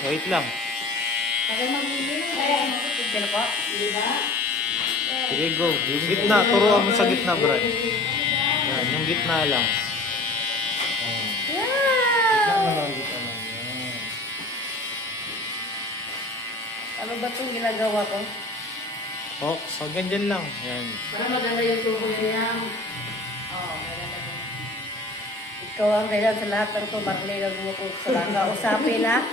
Wait lang. Tagal maglilinis. Ayan, ano po? Diba? Sige, go. Yung gitna. Turuan mo sa gitna, Brad. Yan, yung gitna lang. Yeah! Ano ba itong ginagawa ko? Oh, so ganyan lang. Yan. Para maganda yung tubo niya. Oo, maganda ko. Ikaw ang kailan sa lahat ng ito, Marley, nagmukong sa laga. Usapin na.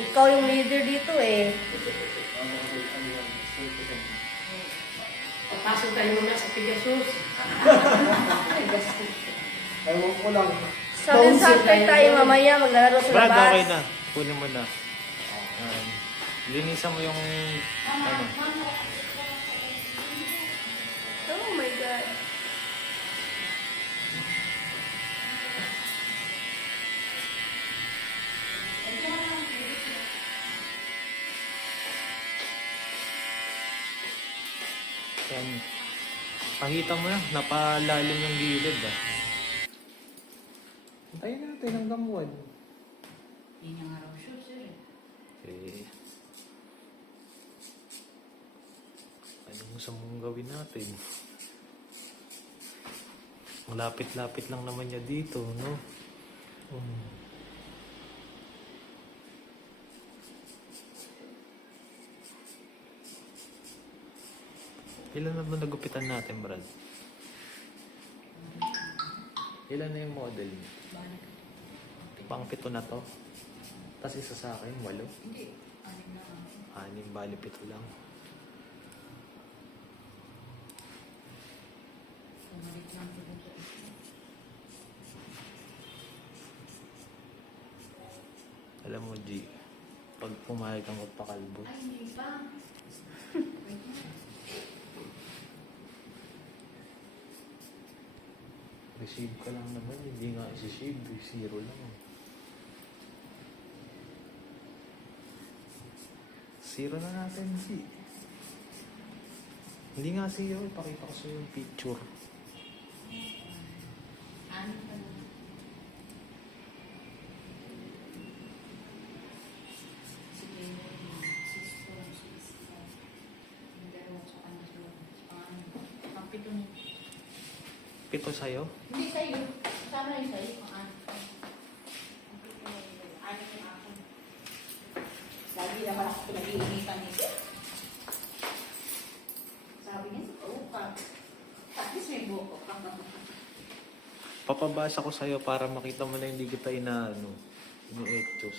Ikaw yung leader dito eh. Papasok tayo muna sa Pegasus. Ewan ko lang. Sabi tayo mamaya, maglalaro sa Brad, labas. okay na. Kunin mo na. Yan. Linisan mo yung ano. Oh my God. Yan. Pakita mo na. Napalalim yung gilid ah. Antayin natin hanggang 1. Yun yung araw shoot, sir. Okay. Ano mo sa mong gawin natin? Malapit-lapit lang naman niya dito, no? Ilan na ba nagupitan natin, Brad? Ilan na yung model niya? Pang 7 na to. Tapos isa sa akin, 8. Hindi. Anim na nga. 6, bali 7 lang. Bumalik lang ko dito. Alam mo, G, pag pumayag kang magpakalbo, Ay, hindi pa. Wait na. receive ka lang naman, hindi nga isi-shave, 0 lang. 0 na natin, G. Hindi nga 0, ipakita ko sa yung picture. Anim pa na. Sige, 6, 4, 6, 5. Yung dalawa sa kanya sa loob. Pang-anim. Pang-pito na. 7 sa'yo? Hindi sa'yo. Kasama rin sa'yo. Pang-anim. Pang-pito na yun. Anim yung ako. Lagi naman ako pinag-iinitan nito. Sabi niya, ka. At least may buko ka. Papabasa ko sa'yo para makita mo na hindi kita inaano, ini-etchos.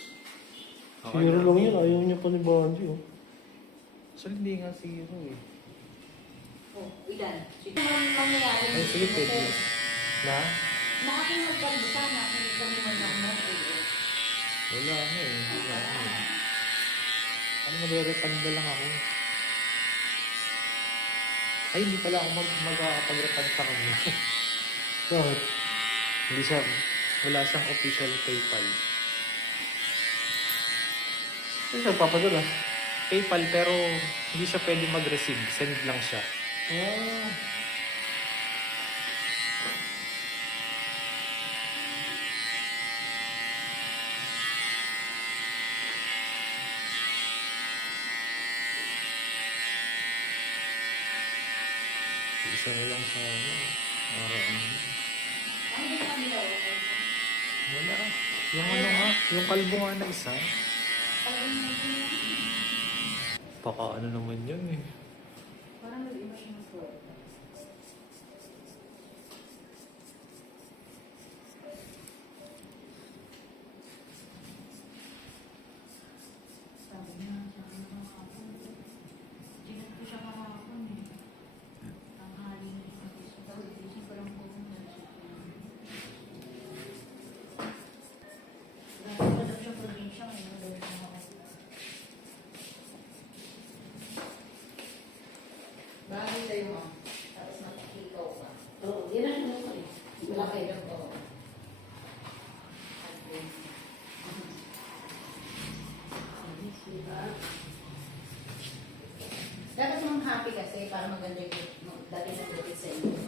Zero lang yun. Ayaw niya pa ni Banji. Oh. So, hindi nga 0 eh. Oh, ilan? Sige. Anong mangyayari? Ay, sige, pwede. Na? Nakaking magkalbo sana. Hindi kami mag-ano. Wala na eh. Wala na eh. Ano, magre-refund lang ako. Ay, hindi pala ako mag-refund sa kanya. Bakit? Hindi siya, wala siyang official PayPal. Ano siya papadala? PayPal pero hindi siya pwede mag-receive. Send lang siya. Ah. Isa na lang sa ano. Ano ba kami daw? Wala. Yung ano nga, yung kalbo nga na isa. Baka ano naman yun eh. Parang nag-iba siya ng floor. Sabi niya, sabi niya kahapon. Tingnan ko siya kahapon eh. Ang hali niya kasi sa tawid. Isip ko lang po kung nasa Dati pa daw siya probinsya, ngayon daw siya makakapit. Bagay tayo mo. Tapos nakikikaw ka. Oo, yun ang ano ko eh. Malaki lang ko. Dapat mong happy kasi para maganda yung dati ng dati sa inyo.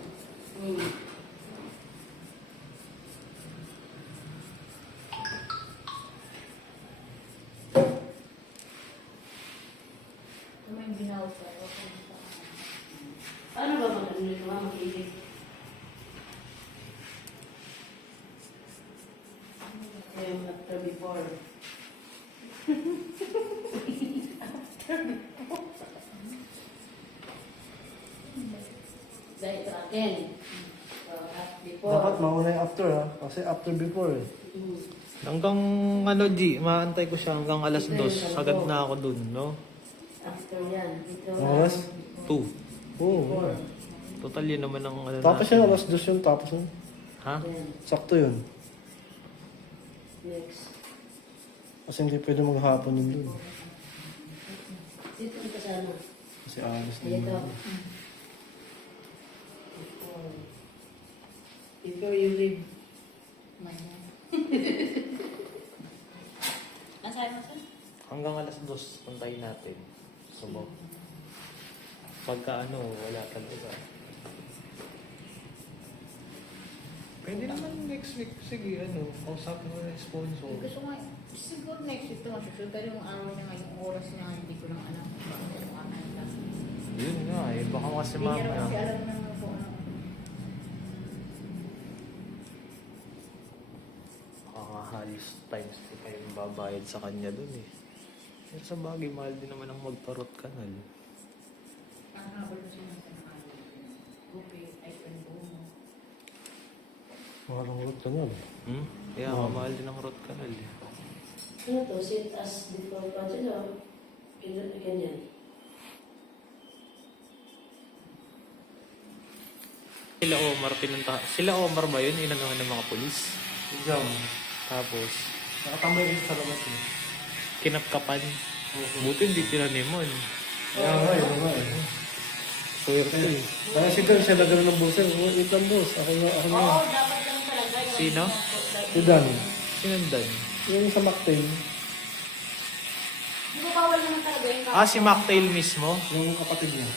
After before. Dahil sa akin. Before. Dapat mauna yung after ha. Kasi after before eh. Mm. Hanggang ano, G, maantay ko siya hanggang alas 2. Sagad na ako dun, no? After yan. Ito. Oras? 2. Oo. Before. Total yun naman ang ano Tapos natin. yun, alas 2 yun. Tapos yun. Ha? Yan. Sakto yun. Next. Kasi hindi pwede maghapon yun dun. Dito ang kasama. Kasi alas na Dito. yun. Before. Before you leave. Maya. Nasaan mo siya? Hanggang alas 2, puntayin natin. Sumo. Pagka ano, wala talaga. Pwede naman next week, sige, ano, kausapin mo na yung sponsor. Gusto nga, siguro next week ito masushoot. Pero yung araw niya nga, yung oras niya nga, hindi ko lang alam. Kung ano lang. Yun nga eh, baka kasi Hindi niya mamaya. kasi alam na kung ano. Halos times po kayong babayad sa kanya dun eh. Pero sa bagay, mahal din naman ang magparot kanal. Ang habol na siya ng tanahali. Gupi, ay bumo. Mahalang road ka na. Hmm? Kaya mahal din ang root canal eh. Ano to? Sit as before pa sila. Ganyan. Sila Omar ba yun? Inanungan ng mga polis. Exam. Tapos, Nakatambay rin sa labas eh. kinapkapan. Buti hindi tinanimon. Kaya nga, yun nga eh. Swerte eh. Kaya si Dan, siya nagano ng bulsa. Wait lang boss, ako na. Oo, dapat lang talaga. yung- Sino? Si Dan. Sinundan. Yung sa Mactain, Di ba bawal naman talaga yung Si Mocktail mismo? yung kapatid niya.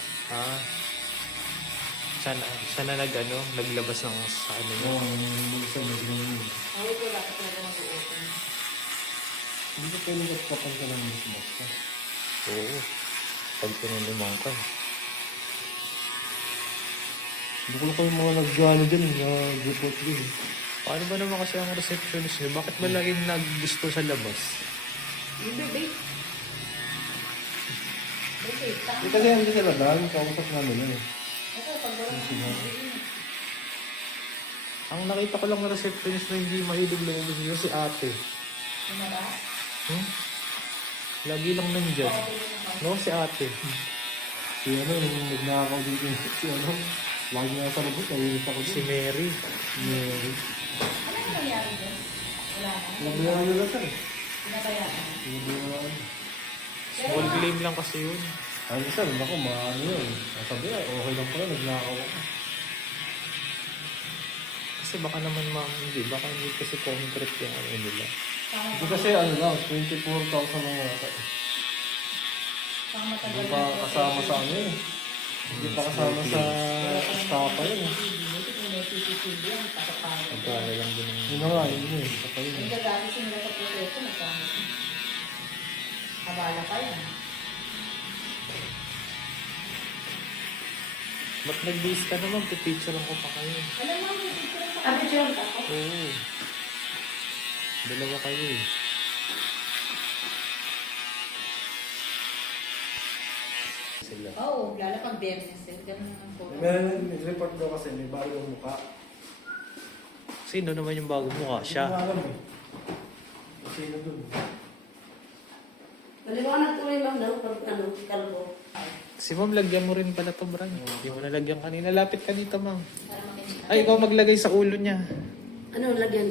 Siya na naglabas ng sa ano niya. Oo, yung bulsa niya. Ay, ito dapat talaga mag-open. Hindi ko pwede kapkapan ka ng basta. Oo. Pag tinanimang ka. Hindi ko lang kayo mga nag-ano dyan, nag-report din. Paano ba naman kasi ang receptionist niyo? Bakit ba laging naggusto sa labas? Yung debate. Debate. Eh, kasi hindi sila Dan, kausap namin yun eh. Ito, pag wala Ang nakita ko lang na receptionist na hindi mahilig lumabas niyo si ate. Ano ba? Lagi lang nandyan. No, si ate. Si ano, yung nagnakaw dito, si ano, lagi nga sa labot, naiinit ako Si din. Mary. Mary. Ano yung nangyari dyan? Wala na. Nabayaran nila siya eh. Pinabayaan. Nabayaran. Small claim lang kasi yun. Ano siya, naku, maano yun. Sabi niya, okay lang pala, nagnakaw ako. Kasi baka naman hindi. Baka hindi kasi concrete yung ano nila. Hindi kasi ano lang, 24,000 lang yata eh. Saka matagal Hindi pa kasama sa ano eh. Hindi pa kasama sa stapa yun eh. Buti kung may CCTV yan, pasok-pasok. Magkano lang din ang... Yun na nga, yun eh. Saka yun Hindi eh. ka dati sinila sa proseso, magkano. Abala pa yan. Ba't nag-base ka naman? Pipicture ko pa kayo. Alam mo, may picture sa Sabi siya, Oo. Dalawa kayo eh. Sila. Oo, lalo pag Biyernes eh. Ganun ang photo. Meron report daw kasi, may bagong mukha. Sino naman yung bagong mukha? Hindi Siya. ko alam eh. Sino dun? maliwanag tuloy ma'am daw, pag ano, kalbo. Si ma'am, lagyan mo rin pala to, Bran. Hindi mo nalagyan kanina. Lapit ka dito, ma'am. Para makinig. Ay, ikaw maglagay sa ulo niya. Ano lagyan?